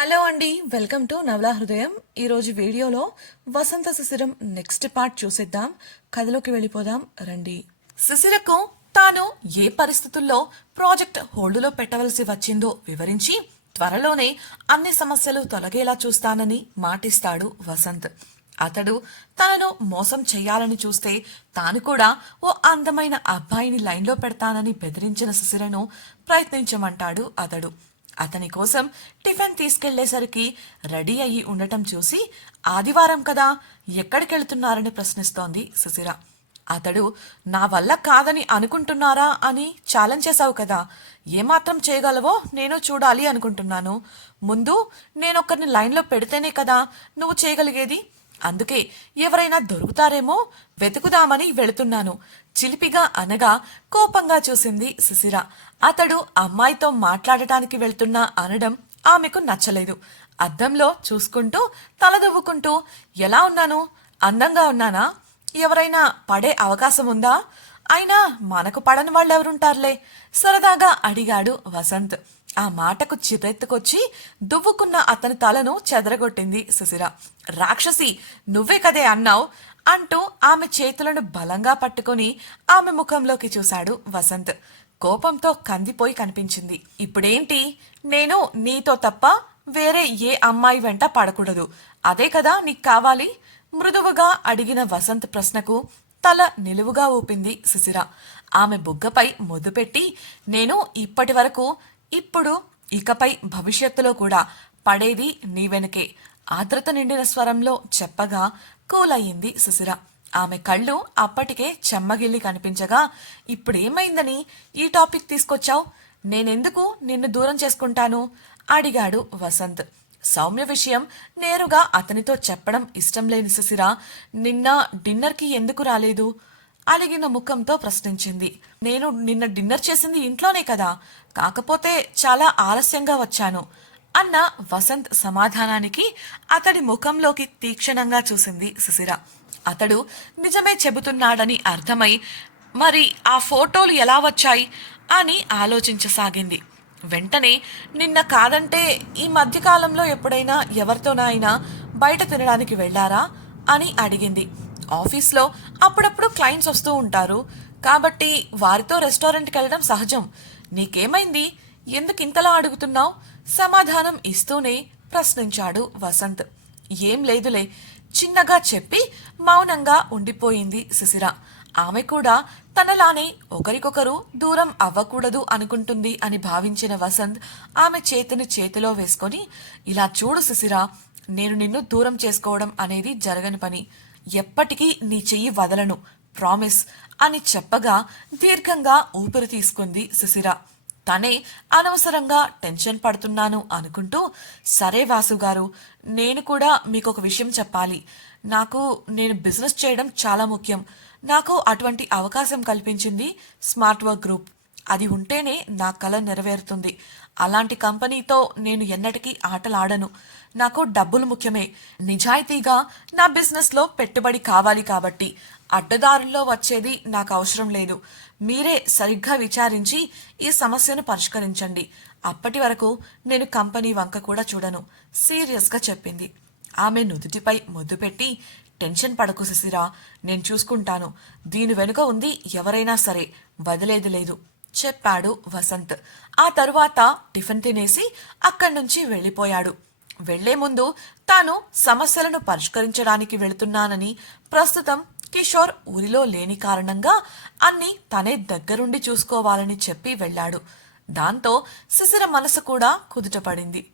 Hello అండి welcome to నవలా హృదయం. ఈరోజు వీడియోలో వసంత శిశిరం నెక్స్ట్ పార్ట్ చూసేద్దాం. కథలోకి వెళ్ళిపోదాం రండి. శిశిరకు తాను ఏ పరిస్థితుల్లో ప్రాజెక్ట్ హోల్డ్లో పెట్టవలసి వచ్చిందో వివరించి త్వరలోనే అన్ని సమస్యలు తొలగేలా చూస్తానని మాటిస్తాడు వసంత్. అతడు తనను మోసం చేయాలని చూస్తే తాను కూడా ఓ అందమైన అబ్బాయిని లైన్లో పెడతానని బెదిరించిన శిశిరను ప్రయత్నించమంటాడు అతడు. అతని కోసం టిఫిన్ తీసుకెళ్ళేసరికి రెడీ అయ్యి ఉండటం చూసి ఆదివారం కదా ఎక్కడికెళ్తున్నారని ప్రశ్నిస్తోంది సుశిర అతడు నా వల్ల కాదని అనుకుంటున్నారా అని ఛాలెంజ్ చేశావు కదా ఏమాత్రం చేయగలవో నేను చూడాలి అనుకుంటున్నాను. ముందు నేనొకరిని లైన్లో పెడితేనే కదా నువ్వు చేయగలిగేది. అందుకే ఎవరైనా దొరుకుతారేమో వెతుకుదామని వెళుతున్నాను. చిలిపిగా అనగా కోపంగా చూసింది శిశిర అతడు అమ్మాయితో మాట్లాడటానికి వెళ్తున్నా అనడం ఆమెకు నచ్చలేదు. అద్దంలో చూసుకుంటూ తలదువ్వుకుంటూ ఎలా ఉన్నాను? అందంగా ఉన్నానా? ఎవరైనా పడే అవకాశం ఉందా అయినా మనకు పడని వాళ్ళెవరుంటారులే? సరదాగా అడిగాడు వసంత్. ఆ మాటకు చిరెత్తుకొచ్చి దువ్వుకున్న అతని తలను చెదరగొట్టింది సుశిర రాక్షసి నువ్వే కదే అన్నావు? అంటూ ఆమె చేతులను బలంగా పట్టుకొని ఆమె ముఖంలోకి చూశాడు వసంత్. కోపంతో కందిపోయి కనిపించింది. ఇప్పుడేంటి? నేను నీతో తప్ప వేరే ఏ అమ్మాయి వెంట పడకూడదు. అదే కదా నీకు కావాలి? మృదువుగా అడిగిన వసంత్ ప్రశ్నకు తల నిలువుగా ఊపింది శిశిర ఆమె బుగ్గపై ముద్దు పెట్టి నేను ఇప్పటి వరకు ఇప్పుడు ఇకపై భవిష్యత్తులో కూడా పడేది నీ వెనుకే. ఆర్ద్రత నిండిన స్వరంలో చెప్పగా కూలయ్యింది సుశిర. ఆమె కళ్ళు అప్పటికే చెమ్మగిల్లి కనిపించగా ఇప్పుడేమైందని? ఈ టాపిక్ తీసుకొచ్చావు? నేనెందుకు నిన్ను దూరం చేసుకుంటాను? అడిగాడు వసంత్. సౌమ్య విషయం నేరుగా అతనితో చెప్పడం ఇష్టం లేని సుశిర నిన్న డిన్నర్కి ఎందుకు రాలేదు? అలిగిన ముఖంతో ప్రశ్నించింది. నేను నిన్న డిన్నర్ చేసింది ఇంట్లోనే కదా. కాకపోతే చాలా ఆలస్యంగా వచ్చాను అన్న వసంత్ సమాధానానికి అతడి ముఖంలోకి తీక్షణంగా చూసింది సుశిర. అతడు నిజమే చెబుతున్నాడని అర్థమై మరి ఆ ఫోటోలు ఎలా వచ్చాయి? అని ఆలోచించసాగింది. వెంటనే నిన్న కాదంటే ఈ మధ్యకాలంలో ఎప్పుడైనా ఎవరితోనైనా బయట తినడానికి వెళ్ళారా అని అడిగింది. ఆఫీస్లో అప్పుడప్పుడు క్లయింట్స్ వస్తూ ఉంటారు. కాబట్టి వారితో రెస్టారెంట్కి వెళ్ళడం సహజం. నీకేమైంది? ఎందుకు ఇంతలా అడుగుతున్నావు? సమాధానం ఇస్తూనే ప్రశ్నించాడు వసంత్. ఏం లేదులే. చిన్నగా చెప్పి మౌనంగా ఉండిపోయింది సుశిర ఆమె కూడా తనలానే ఒకరికొకరు దూరం అవ్వకూడదు అనుకుంటుంది అని భావించిన వసంత్ ఆమె చేతిని చేతిలో వేసుకొని ఇలా చూడు సుశిర నేను నిన్ను దూరం చేసుకోవడం అనేది జరగని పని. ఎప్పటికీ నీ చెయ్యి వదలను ప్రామిస్ అని చెప్పగా దీర్ఘంగా ఊపిరి తీసుకుంది సుశిర. తనే అనవసరంగా టెన్షన్ పడుతున్నాను అనుకుంటూ సరే వాసు గారు నేను కూడా మీకు ఒక విషయం చెప్పాలి. నాకు నేను బిజినెస్ చేయడం చాలా ముఖ్యం. నాకు అటువంటి అవకాశం కల్పించింది స్మార్ట్ వర్క్ గ్రూప్. అది ఉంటేనే నా కల నెరవేరుతుంది. అలాంటి కంపెనీతో నేను ఎన్నటికీ ఆటలాడను. నాకు డబ్బులు ముఖ్యమే. నిజాయితీగా నా బిజినెస్లో పెట్టుబడి కావాలి కాబట్టి అడ్డదారుల్లో వచ్చేది నాకు అవసరం లేదు. మీరే సరిగ్గా విచారించి ఈ సమస్యను పరిష్కరించండి. అప్పటి వరకు నేను కంపెనీ వంక కూడా చూడను. సీరియస్గా చెప్పింది. ఆమె నుదుటిపై ముద్దు పెట్టి టెన్షన్ పడకు శిశిరా నేను చూసుకుంటాను. దీని వెనుక ఉంది ఎవరైనా సరే వదిలేది లేదు చెప్పాడు వసంత్. ఆ తరువాత టిఫిన్ తినేసి అక్కడి నుంచి వెళ్ళిపోయాడు. వెళ్ళే ముందు తాను సమస్యలను పరిష్కరించడానికి వెళుతున్నానని ప్రస్తుతం కిషోర్ ఊరిలో లేని కారణంగా అన్ని తనే దగ్గరుండి చూసుకోవాలని చెప్పి వెళ్ళాడు. దాంతో శిశిర మనసు కూడా కుదుటపడింది.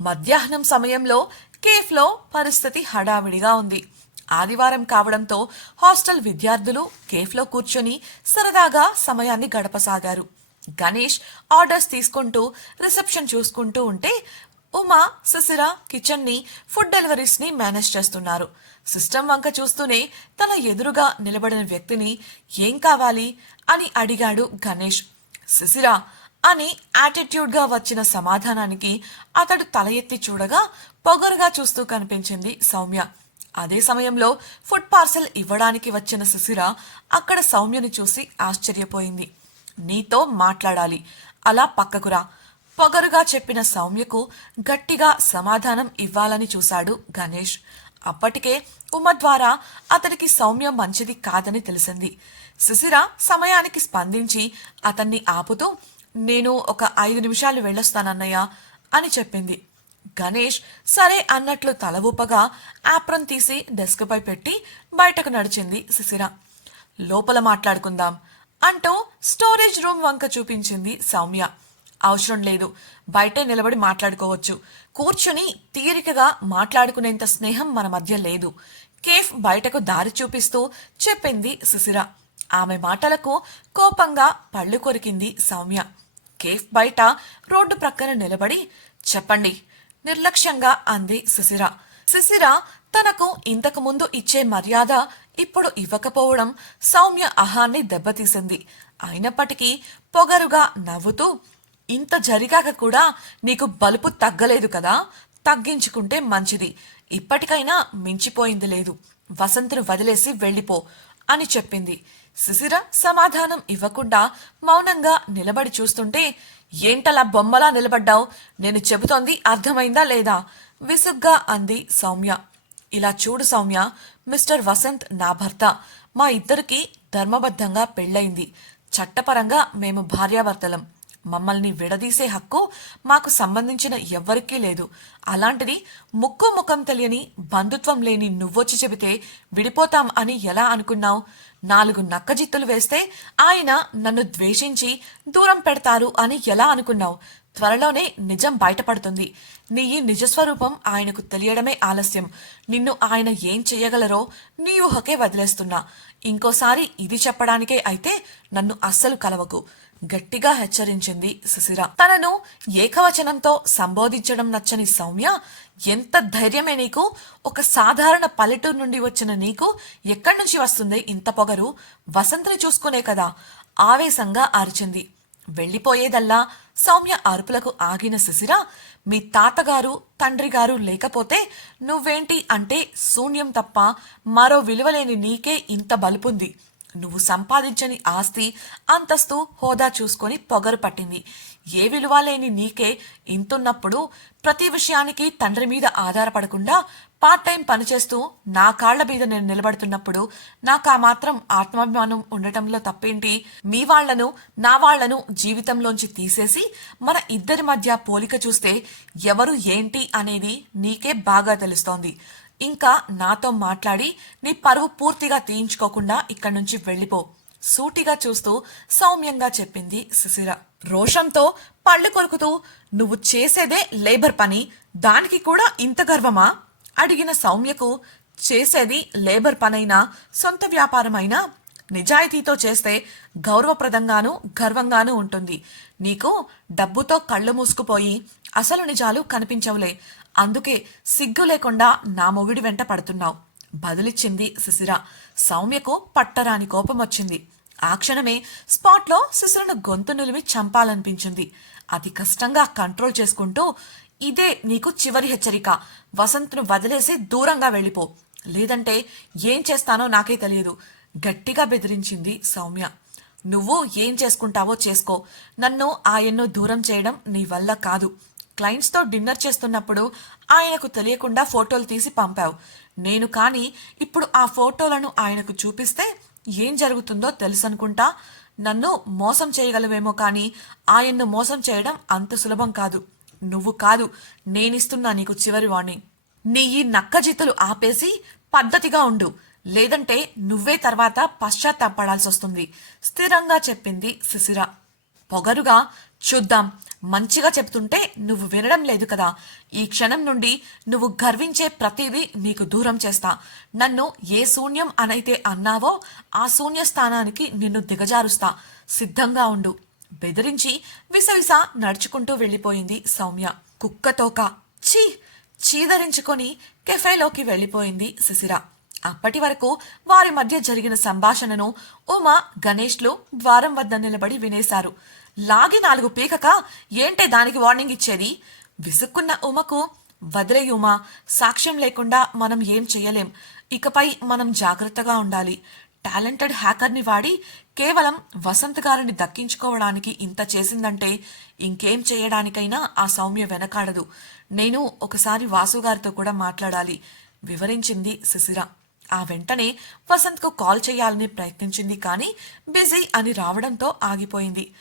మధ్యాహ్నం సమయంలో కేఫ్లో పరిస్థితి హడావిడిగా ఉంది. ఆదివారం కావడంతో హాస్టల్ విద్యార్థులు కేఫ్లో కూర్చొని సరదాగా సమయాన్ని గడపసాగారు. గణేష్ ఆర్డర్స్ తీసుకుంటూ రిసెప్షన్ చూసుకుంటూ ఉంటే ఉమా శిశిర కిచెన్ని ఫుడ్ డెలివరీస్ని మేనేజ్ చేస్తున్నారు. సిస్టమ్ వంక చూస్తూనే తన ఎదురుగా నిలబడిన వ్యక్తిని ఏం కావాలి అని అడిగాడు గణేష్. శిశిర అని యాటిట్యూడ్గా వచ్చిన సమాధానానికి అతడు తల ఎత్తి చూడగా పొగరుగా చూస్తూ కనిపించింది సౌమ్య. అదే సమయంలో ఫుడ్ పార్సెల్ ఇవ్వడానికి వచ్చిన సుశిర అక్కడ సౌమ్యని చూసి ఆశ్చర్యపోయింది. నీతో మాట్లాడాలి. అలా పక్కకురా పొగరుగా చెప్పిన సౌమ్యకు గట్టిగా సమాధానం ఇవ్వాలని చూశాడు గణేష్. అప్పటికే ఉమ ద్వారా అతనికి సౌమ్య మంచిది కాదని తెలిసింది. శిశిర సమయానికి స్పందించి అతన్ని ఆపుతూ నేను ఒక ఐదు నిమిషాలు వెళ్ళొస్తానన్నయ్య అని చెప్పింది. గణేష్ సరే అన్నట్లు తల ఊపగా ఆప్రన్ తీసి డెస్క్పై పెట్టి బయటకు నడిచింది శిశిర. లోపల మాట్లాడుకుందాం అంటూ స్టోరేజ్ రూమ్ వంక చూపించింది సౌమ్య. అవసరం లేదు బయటే నిలబడి మాట్లాడుకోవచ్చు. కూర్చుని తీరికగా మాట్లాడుకునేంత స్నేహం మన మధ్య లేదు. కేఫ్ బయటకు దారి చూపిస్తూ చెప్పింది శిశిర. ఆమె మాటలకు కోపంగా పళ్ళు కొరికింది సౌమ్య. కేఫ్ బయట రోడ్డు ప్రక్కన నిలబడి చెప్పండి నిర్లక్ష్యంగా అంది సుశిర సుశిర తనకు ఇంతకు ముందు ఇచ్చే మర్యాద ఇప్పుడు ఇవ్వకపోవడం సౌమ్య అహాన్ని దెబ్బతీసింది. అయినప్పటికీ పొగరుగా నవ్వుతూ ఇంత జరిగాక కూడా నీకు బలుపు తగ్గలేదు కదా? తగ్గించుకుంటే మంచిది. ఇప్పటికైనా మించిపోయింది లేదు. వసంతును వదిలేసి వెళ్ళిపో. అని చెప్పింది. శిశిర సమాధానం ఇవ్వకుండా మౌనంగా నిలబడి చూస్తుంటే ఏంటలా బొమ్మలా నిలబడ్డావు? నేను చెబుతోంది అర్థమైందా లేదా? విసుగ్గా అంది సౌమ్య. ఇలా చూడు సౌమ్య మిస్టర్ వసంత్ నా భర్త. మా ఇద్దరికి ధర్మబద్ధంగా పెళ్ళయింది. చట్టపరంగా మేము భార్యాభర్తలం. మమ్మల్ని విడదీసే హక్కు మాకు సంబంధించిన ఎవ్వరికీ లేదు. అలాంటిది ముక్కు ముఖం తెలియని బంధుత్వం లేని నువ్వొచ్చి చెబితే విడిపోతాం అని ఎలా అనుకున్నావు? నాలుగు నక్కజిత్తులు వేస్తే ఆయన నన్ను ద్వేషించి దూరం పెడతారు అని ఎలా అనుకున్నావు? త్వరలోనే నిజం బయటపడుతుంది. నీ ఈ నిజస్వరూపం ఆయనకు తెలియడమే ఆలస్యం. నిన్ను ఆయన ఏం చెయ్యగలరో నీ ఊహకే వదిలేస్తున్నా. ఇంకోసారి ఇది చెప్పడానికే అయితే నన్ను అస్సలు కలవకు. గట్టిగా హెచ్చరించింది సుశిర తనను ఏకవచనంతో సంబోధించడం నచ్చని సౌమ్య ఎంత ధైర్యమే నీకు? ఒక సాధారణ పల్లెటూరు నుండి వచ్చిన నీకు ఎక్కడి నుంచి వస్తుంది? ఇంత పొగరు? వసంతని చూసుకునే కదా? ఆవేశంగా అరిచింది. వెళ్ళిపోయేదల్లా? సౌమ్య అరుపులకు ఆగిన శిశిర మీ తాతగారు తండ్రి గారు లేకపోతే నువ్వేంటి అంటే శూన్యం తప్ప మరో విలువలేని నీకే ఇంత బలుపుంది. నువ్వు సంపాదించని ఆస్తి అంతస్తు హోదా చూసుకొని పొగరు పట్టింది. ఏ విలువ లేని నీకే ఇంతున్నప్పుడు ప్రతి విషయానికి తండ్రి మీద ఆధారపడకుండా పార్ట్ టైం పనిచేస్తూ నా కాళ్ళ మీద నేను నిలబడుతున్నప్పుడు నాకు ఆ మాత్రం ఆత్మాభిమానం ఉండటంలో తప్పేంటి? మీ వాళ్ళను నా వాళ్ళను జీవితంలోంచి తీసేసి మన ఇద్దరి మధ్య పోలిక చూస్తే ఎవరు ఏంటి అనేది నీకే బాగా తెలుస్తోంది. ఇంకా నాతో మాట్లాడి నీ పరువు పూర్తిగా తీయించుకోకుండా ఇక్కడి నుంచి వెళ్ళిపో. సూటిగా చూస్తూ సౌమ్యంగా చెప్పింది శిశిర రోషంతో పళ్ళు కొరుకుతూ నువ్వు చేసేదే లేబర్ పని. దానికి కూడా ఇంత గర్వమా? అడిగిన సౌమ్యకు చేసేది లేబర్ పనైనా సొంత వ్యాపారమైనా? నిజాయితీతో చేస్తే గౌరవప్రదంగానూ గర్వంగానూ ఉంటుంది. నీకు డబ్బుతో కళ్ళు మూసుకుపోయి అసలు నిజాలు కనిపించవులే. అందుకే సిగ్గు లేకుండా నా మొగుడి వెంట పడుతున్నావు. బదులిచ్చింది శిశిర. సౌమ్యకు పట్టరాని కోపం వచ్చింది ఆ క్షణమే స్పాట్లో శిశిరను గొంతు నిలిమి చంపాలనిపించింది. అతి కష్టంగా కంట్రోల్ చేసుకుంటూ ఇదే నీకు చివరి హెచ్చరిక. వసంత్ను వదిలేసి దూరంగా వెళ్ళిపో. లేదంటే ఏం చేస్తానో నాకే తెలియదు. గట్టిగా బెదిరించింది సౌమ్య. నువ్వు ఏం చేసుకుంటావో చేసుకో. నన్ను ఆయన్ను దూరం చేయడం నీ వల్ల కాదు. క్లయింట్స్తో డిన్నర్ చేస్తున్నప్పుడు ఆయనకు తెలియకుండా ఫోటోలు తీసి పంపావు. నేను కానీ ఇప్పుడు ఆ ఫోటోలను ఆయనకు చూపిస్తే ఏం జరుగుతుందో తెలుసనుకుంటా? నన్ను మోసం చేయగలవేమో కానీ ఆయన్ను మోసం చేయడం అంత సులభం కాదు. నువ్వు కాదు నేనిస్తున్నా నీకు చివరి వాణ్ణి నీ ఈ నక్కజిత్తులు ఆపేసి పద్ధతిగా ఉండు. లేదంటే నువ్వే తర్వాత పశ్చాత్తాపడాల్సి వస్తుంది స్థిరంగా చెప్పింది శిశిర పొగరుగా చూద్దాం. మంచిగా చెప్తుంటే నువ్వు వినడం లేదు కదా. ఈ క్షణం నుండి నువ్వు గర్వించే ప్రతిదీ నీకు దూరం చేస్తా. నన్ను ఏ శూన్యం అనైతే అన్నావో ఆ శూన్య స్థానానికి నిన్ను దిగజారుస్తా. సిద్ధంగా ఉండు. బెదిరించి విసవిస నడుచుకుంటూ వెళ్ళిపోయింది సౌమ్య. కుక్కతోక చీ చీదరించుకొని కెఫేలోకి వెళ్ళిపోయింది శిశిర. అప్పటి వరకు వారి మధ్య జరిగిన సంభాషణను ఉమ గణేష్లు ద్వారం వద్ద నిలబడి వినేశారు. లాగి నాలుగు పీకక ఏంటే దానికి వార్నింగ్ ఇచ్చేది? విసుక్కున్న ఉమకు వదిలే ఉమా సాక్ష్యం లేకుండా మనం ఏం చెయ్యలేం ఇకపై మనం జాగ్రత్తగా ఉండాలి. టాలెంటెడ్ హ్యాకర్ని వాడి కేవలం వసంత్ గారిని దక్కించుకోవడానికి ఇంత చేసిందంటే ఇంకేం చేయడానికైనా ఆ సౌమ్య వెనకాడదు. నేను ఒకసారి వాసు గారితో కూడా మాట్లాడాలి. వివరించింది శిశిర ఆ వెంటనే వసంత్కు కాల్ చేయాలని ప్రయత్నించింది కానీ బిజీ అని రావడంతో ఆగిపోయింది.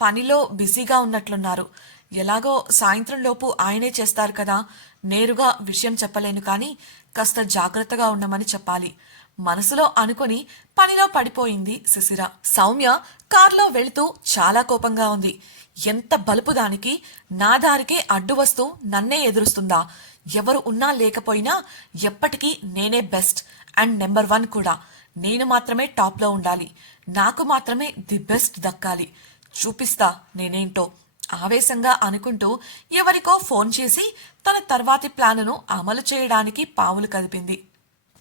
పనిలో బిజీగా ఉన్నట్లున్నారు. ఎలాగో సాయంత్రం లోపు ఆయనే చేస్తారు కదా నేరుగా విషయం చెప్పలేను కానీ కాస్త జాగ్రత్తగా ఉండమని చెప్పాలి. మనసులో అనుకుని పనిలో పడిపోయింది శిశిర సౌమ్య కార్లో వెళుతూ చాలా కోపంగా ఉంది. ఎంత బలుపు దానికి నా దారికే అడ్డు వస్తూ నన్నే ఎదురుస్తుందా? ఎవరు ఉన్నా లేకపోయినా ఎప్పటికీ నేనే బెస్ట్ అండ్ నెంబర్ వన్ కూడా. నేను మాత్రమే టాప్లో ఉండాలి. నాకు మాత్రమే ది బెస్ట్ దక్కాలి. చూపిస్తా నేనేంటో. ఆవేశంగా అనుకుంటూ ఎవరికో ఫోన్ చేసి తన తర్వాతి ప్లానును అమలు చేయడానికి పావులు కదిపింది.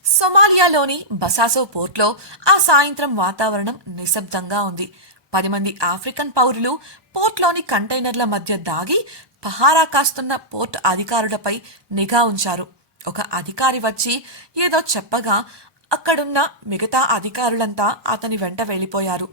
సొమాలియాలోని బసాసో పోర్ట్లో ఆ సాయంత్రం వాతావరణం నిశ్శబ్దంగా ఉంది. పది మంది ఆఫ్రికన్ పౌరులు పోర్ట్లోని కంటైనర్ల మధ్య దాగి పహారా కాస్తున్న పోర్ట్ అధికారులపై నిఘా ఉంచారు. ఒక అధికారి వచ్చి ఏదో చెప్పగా అక్కడున్న మిగతా అధికారులంతా అతని వెంట వెళ్ళిపోయారు.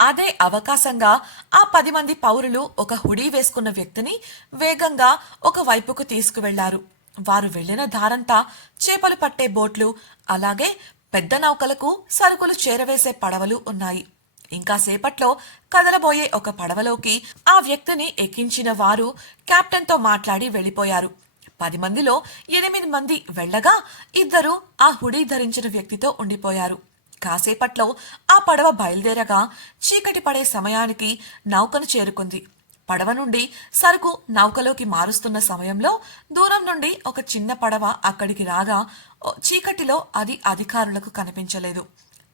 అదే అవకాశంగా ఆ పది మంది పౌరులు ఒక హుడీ వేసుకున్న వ్యక్తిని వేగంగా ఒక వైపుకు తీసుకువెళ్ళారు. వారు వెళ్ళిన దారంతా చేపలు పట్టే బోట్లు అలాగే పెద్ద నౌకలకు సరుకులు చేరవేసే పడవలు ఉన్నాయి. ఇంకా సేపట్లో కదలబోయే ఒక పడవలోకి ఆ వ్యక్తిని ఎక్కించిన వారు కెప్టెన్తో మాట్లాడి వెళ్ళిపోయారు. పది మందిలో ఎనిమిది మంది వెళ్ళగా ఇద్దరు ఆ హుడీ ధరించిన వ్యక్తితో ఉండిపోయారు. కాసేపట్లో ఆ పడవ బయలుదేరగా చీకటి పడే సమయానికి నౌకను చేరుకుంది. పడవ నుండి సరుకు నౌకలోకి మారుస్తున్న సమయంలో దూరం నుండి ఒక చిన్న పడవ అక్కడికి రాగా చీకటిలో అది అధికారులకు కనిపించలేదు.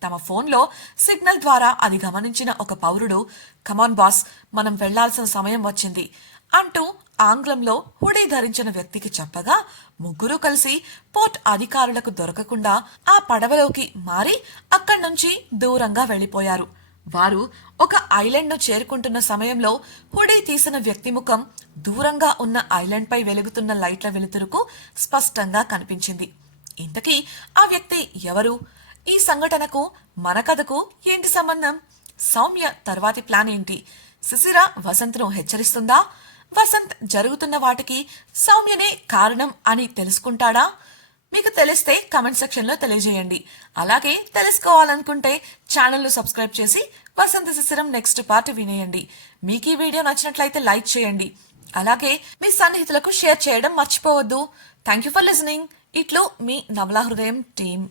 తమ ఫోన్లో సిగ్నల్ ద్వారా అది గమనించిన ఒక పౌరుడు కమాన్ బాస్ మనం వెళ్ళాల్సిన సమయం వచ్చింది అంటూ ఆంగ్లంలో హుడీ ధరించిన వ్యక్తికి చెప్పగా ముగ్గురు కలిసి పోర్ట్ అధికారులకు దొరకకుండా ఆ పడవలోకి మారి అక్కడి నుంచి దూరంగా వెళ్ళిపోయారు. వారు ఒక ఐలాండ్ను చేరుకుంటున్న సమయంలో హుడీ తీసిన వ్యక్తి ముఖం దూరంగా ఉన్న ఐలాండ్ పై వెలుగుతున్న లైట్ల వెలుతురుకు స్పష్టంగా కనిపించింది. ఇంతకీ ఆ వ్యక్తి ఎవరు? ఈ సంఘటనకు మన కథకు ఏంటి సంబంధం? సౌమ్య తర్వాతి ప్లాన్ ఏంటి? శిశిర వసంత్ను హెచ్చరిస్తుందా? వసంత్ జరుగుతున్న వాటికి సౌమ్యనే కారణం అని తెలుసుకుంటాడా? మీకు తెలిస్తే కమెంట్ సెక్షన్లో తెలియజేయండి. అలాగే తెలుసుకోవాలనుకుంటే ఛానల్ను సబ్స్క్రైబ్ చేసి వసంత శిశిరం నెక్స్ట్ పార్ట్ వినేయండి. మీకు ఈ వీడియో నచ్చినట్లయితే లైక్ చేయండి. అలాగే మీ సన్నిహితులకు షేర్ చేయడం మర్చిపోవద్దు. థ్యాంక్ యూ ఫర్ లిజనింగ్ ఇట్లు మీ నవలా హృదయం టీమ్.